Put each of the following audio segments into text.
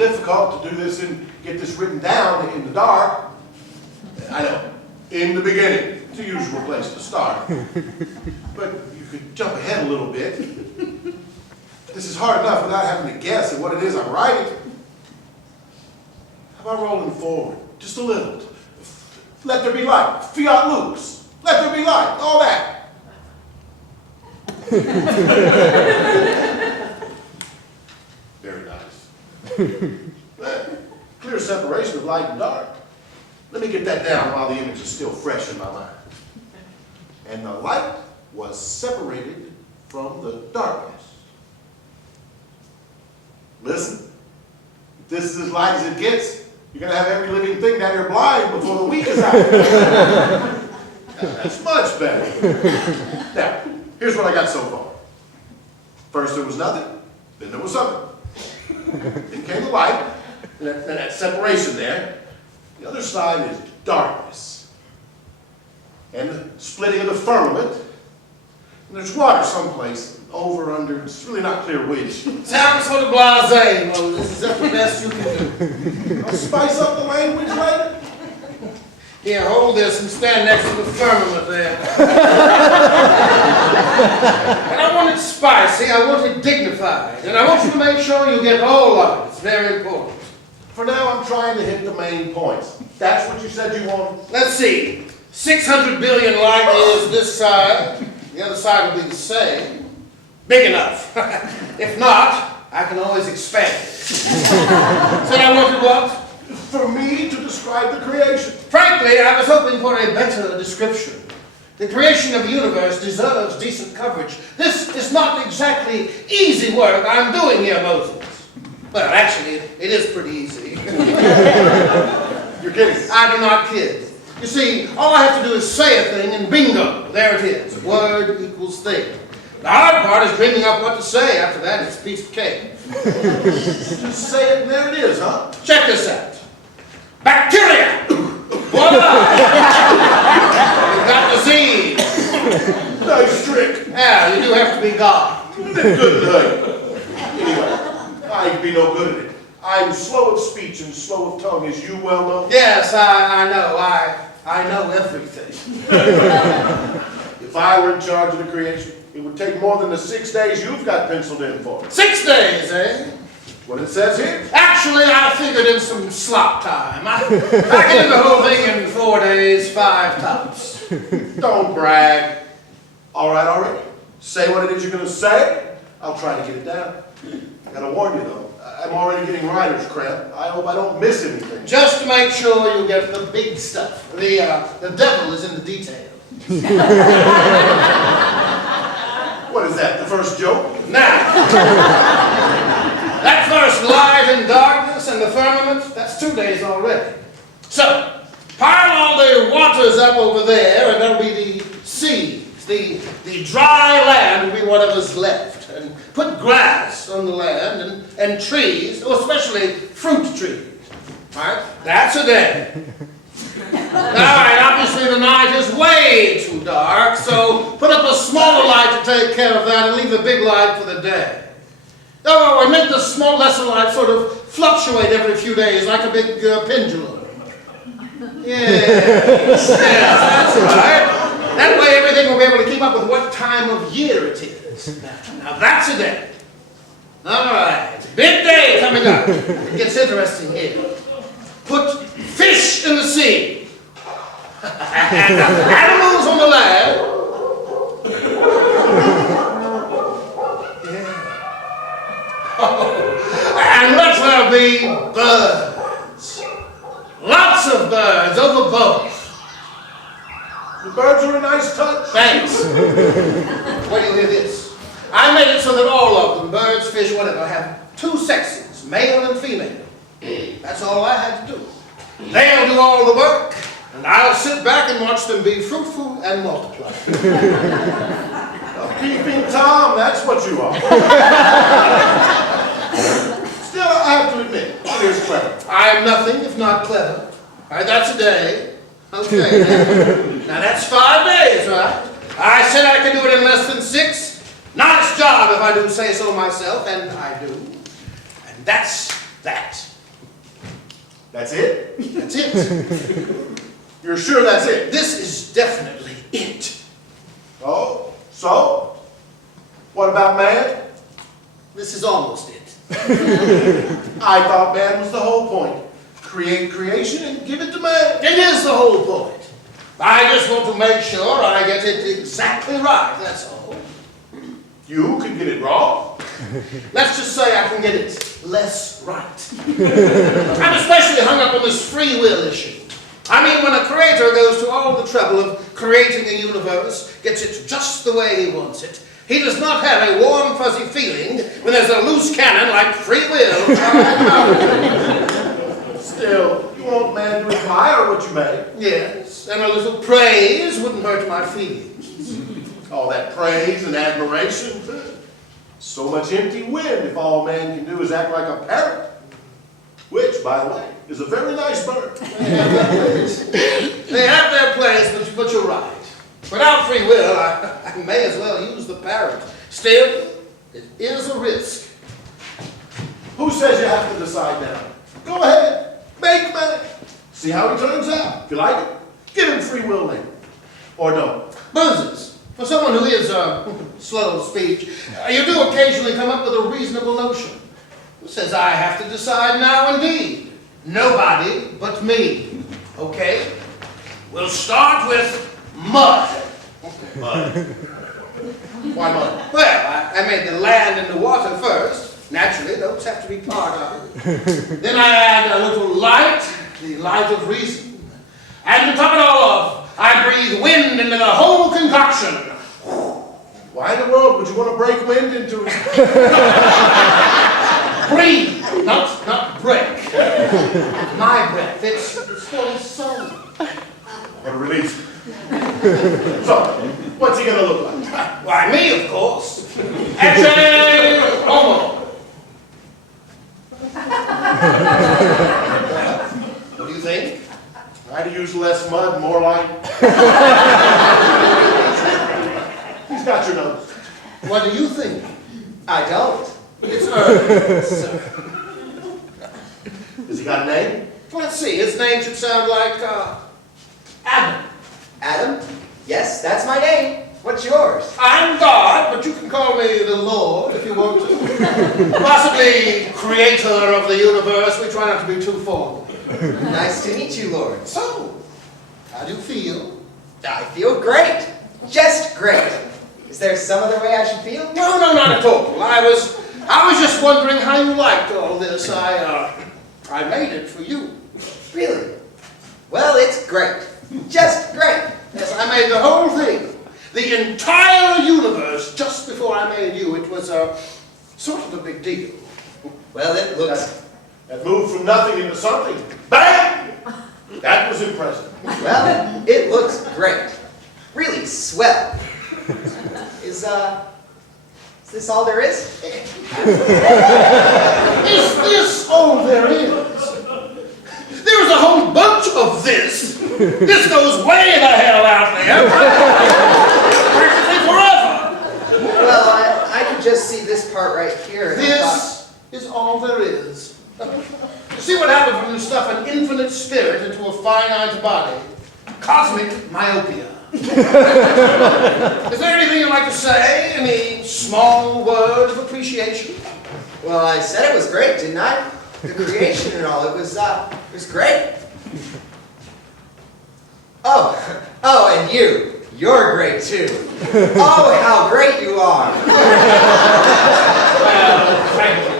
difficult to do this and get this written down in the dark. I know, in the beginning, it's the usual place to start. But you could jump ahead a little bit. This is hard enough without having to guess at what it is I'm writing. How about rolling forward, just a little? Let there be light, fiat lux, let there be light, all that. Very nice. Clear separation of light and dark. Let me get that down while the image is still fresh in my mind. And the light was separated from the darkness. Listen, if this is as light as it gets, you're going to have every living thing down here blind before the week is out. That's much better. Now, here's what I got so far. First there was nothing, then there was something. Then came the light, and that separation there. The other side is darkness. And the splitting of the firmament. And there's water someplace, over, under, it's really not clear which. Sounds sort of blasé, Moses. Is that the best you can do? I'll spice up the language later. Here, hold this and stand next to the firmament there. I don't want it spicy, I want it dignified. And I want you to make sure you get all of it. It's very important. For now, I'm trying to hit the main points. That's what you said you wanted? Let's see. 600 billion light years this side. The other side will be the same. Big enough. If not, I can always expand it. Said I wanted what? For me to describe the creation. Frankly, I was hoping for a better description. The creation of the universe deserves decent coverage. This is not exactly easy work I'm doing here, Moses. Well, actually, it is pretty easy. You're kidding. I do not kid. You see, all I have to do is say a thing and bingo, there it is. Word equals thing. The hard part is dreaming up what to say. After that, it's a piece of cake. Just say it and there it is, huh? Check this out. Bacteria! Voila! You've got disease. Nice trick. Yeah, you do have to be God. Good night. Anyway, I'd be no good at it. I'm slow of speech and slow of tongue, as you well know. Yes, I know. I know everything. If I were in charge of the creation, it would take more than the 6 days you've got penciled in for. 6 days, eh? What it says here? Actually, I figured in some slop time. I can do the whole thing in 4 days, 5 tops. Don't brag. All right. Say what it is you're going to say. I'll try to get it down. I gotta warn you though, I'm already getting writer's cramp. I hope I don't miss anything. Just to make sure you get the big stuff. The devil is in the details. What is that, the first joke? Now, that first light and darkness and the firmament, that's 2 days already. So, pile all the waters up over there, and that'll be the seas. The dry land will be whatever's left. And put grass on the land and trees, especially fruit trees. All right? That's a day. Now, obviously the night is way too dark, so put up a smaller light to take care of that and leave the big light for the day. Oh, I meant the small, lesser light sort of fluctuate every few days like a big pendulum. Yes, that's right. That way everything will be able to keep up with what time of year it is. Now that's a day. All right, big day coming up. It gets interesting here. Put fish in the sea. And animals on the land. Yeah. Oh, and let there be birds. Lots of birds over both. The birds are a nice touch. Thanks. Wait till you hear this. I made it so that all of them, birds, fish, whatever, have 2 sexes, male and female. That's all I had to do. They'll do all the work, and I'll sit back and watch them be fruitful and multiply. A peeping Tom, that's what you are. Still, I have to admit, it is clever. I'm nothing if not clever. All right, that's a day. Okay, now that's 5 days, right? I said I could do it in less than 6. Nice job if I do say so myself, and I do. And that's That. That's it? That's it. You're sure that's it? This is definitely it. Oh, so? What about man? This is almost it. I thought man was the whole point. Create creation and give it to man. It is the whole point. I just want to make sure I get it exactly right, that's all. You could get it wrong. Let's just say I can get it less right. I'm especially hung up on this free will issue. I mean, when a creator goes to all the trouble of creating a universe, gets it just the way he wants it, he does not have a warm, fuzzy feeling when there's a loose cannon like free will. Still, you want man to admire what you made. Yes, and a little praise wouldn't hurt my feelings. All that praise and admiration. So much empty wind if all man can do is act like a parrot. Which, by the way, is a very nice bird. They have their place, but you're right. Without free will, I may as well use the parrot. Still, it is a risk. Who says you have to decide now? Go ahead, make man. See how he turns out. If you like it, give him free will then. Or don't. Moses, for someone who is slow of speech, you do occasionally come up with a reasonable notion. Who says I have to decide now indeed? Nobody but me. Okay? We'll start with mud. Mud. Why mud? Well, I made the land and the water first. Naturally, those have to be part of it. Then I add a little light, the light of reason. And to top it all off, I breathe wind into the whole concoction. Why in the world would you want to break wind into it? Breathe, not break. My breath, it's for his soul. What a relief. So, what's he gonna look like? Why, me, of course. Ecce homo. What do you think? Try to use less mud, more light. He's got your nose. What do you think? I don't. It's Earth, sir. Has he got a name? Let's see, his name should sound like, Adam. Adam? Yes, that's my name. What's yours? I'm God, but you can call me the Lord if you want to. Possibly creator of the universe. We try not to be too formal. Nice to meet you, Lord. So, how do you feel? I feel great. Just great. Is there some other way I should feel? No, not at all. I was just wondering how you liked all this. I made it for you. Really? Well, it's great. Just great. Yes, I made the whole thing. The entire universe just before I made you. It was sort of a big deal. Well, it looks... That moved from nothing into something. Bang! That was impressive. Well, it looks great. Really swell. Is this all there is? Is this all there is? There's a whole bunch of this. This goes way the hell out there. Practically forever. Well, I can just see this part right here. And I This is all there is. You see what happens when you stuff an infinite spirit into a finite body? Cosmic myopia. Is there anything you'd like to say? Any small word of appreciation? Well, I said it was great, didn't I? The creation and all, it was great. Oh, and you're great too. Oh, how great you are. Well, thank you.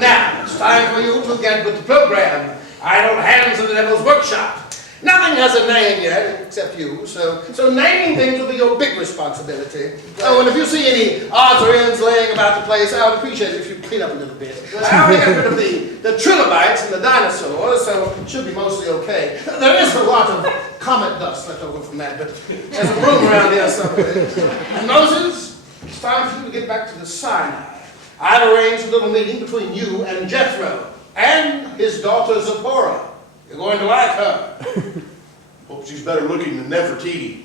Now, it's time for you to get with the program. Idle hands in the devil's workshop. Nothing has a name yet, except you, so naming things will be your big responsibility. Oh, and if you see any odds or ends laying about the place, I would appreciate it if you clean up a little bit. I already got rid of the trilobites and the dinosaurs, so it should be mostly okay. There is a lot of comet dust left over from that, but there's a room around here somewhere. And Moses, it's time for you to get back to the Sinai. I've arranged a little meeting between you and Jethro, and his daughter Zipporah. You're going to like her. Hope she's better looking than Nefertiti.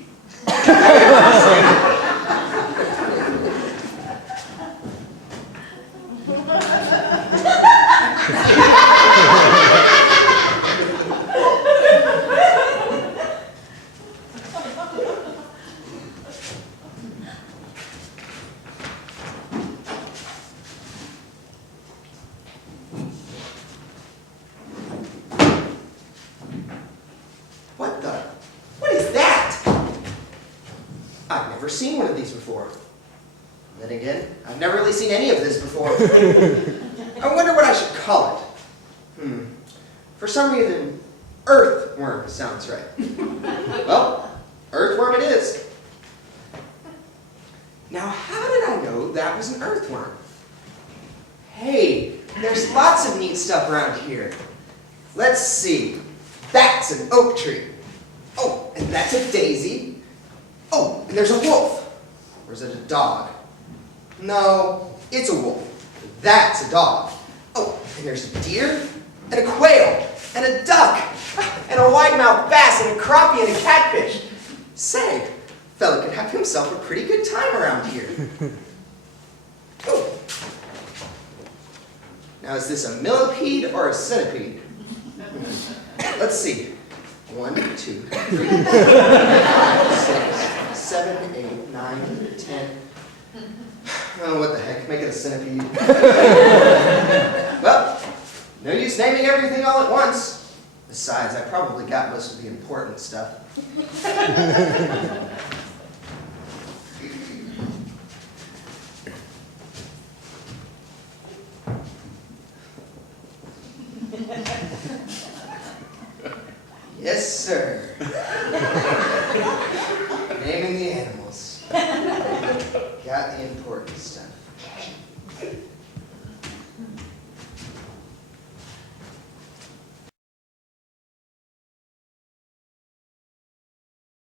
never seen one of these before. Then again, I've never really seen any of this before. I wonder what I should call it. For some reason, earthworm sounds right. Well, earthworm it is. Now, how did I know that was an earthworm? Hey, there's lots of neat stuff around here. Let's see. That's an oak tree. Oh, and that's a daisy. Oh, and there's a wolf. Or is it a dog? No, it's a wolf. That's a dog. Oh, and there's a deer, and a quail, and a duck, and a wide-mouthed bass, and a crappie, and a catfish. Say, fella could have himself a pretty good time around here. Oh. Now, is this a millipede or a centipede? Let's see. 1, 2, 3, 4, 5, 6, 7, 8, 9, 10. Oh, what the heck? Make it a centipede. Well, no use naming everything all at once. Besides, I probably got most of the important stuff. Yes, sir. Naming the animals. Got the important stuff.